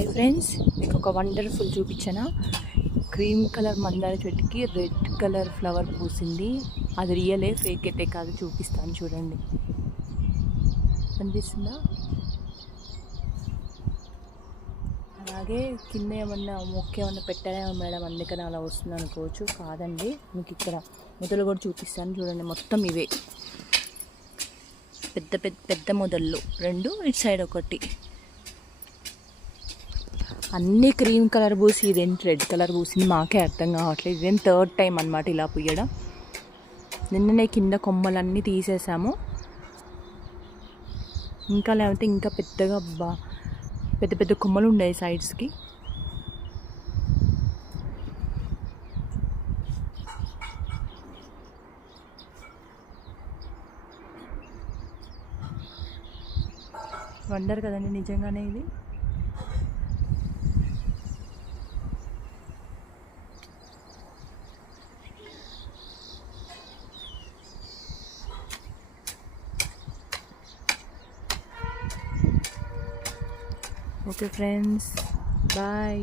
Hi friends, మీకు ఒక wonderful చూపించాను. క్రీమ్ కలర్ మందార చెట్టుకి రెడ్ కలర్ ఫ్లవర్ పూసింది. అది రియలే, ఫేక్ అయితే కాదు. చూపిస్తాను చూడండి, కనిపిస్తుందా? అలాగే కింద ఏమన్నా మొక్క ఏమన్నా పెట్టారేమో మేడం, అందుకని అలా వస్తుంది అనుకోవచ్చు. కాదండి, మీకు ఇక్కడ మొదలు కూడా చూపిస్తాను చూడండి. మొత్తం ఇవే పెద్ద పెద్ద పెద్ద మొదళ్ళు, రెండు ఇటు సైడ్ ఒకటి. అన్నీ క్రీమ్ కలర్ పూసి ఇదేంటి రెడ్ కలర్ పూసింది, మాకే అర్థం కావట్లేదు. ఇదేం థర్డ్ టైం అనమాట ఇలా పూయడం. నిన్ననే కింద కొమ్మలన్నీ తీసేసాము. ఇంకా లేకపోతే ఇంకా పెద్దగా పెద్ద పెద్ద కొమ్మలు ఉన్నాయి సైడ్స్కి. వండర్ కదండి నిజంగానే ఇది. Okay friends, bye.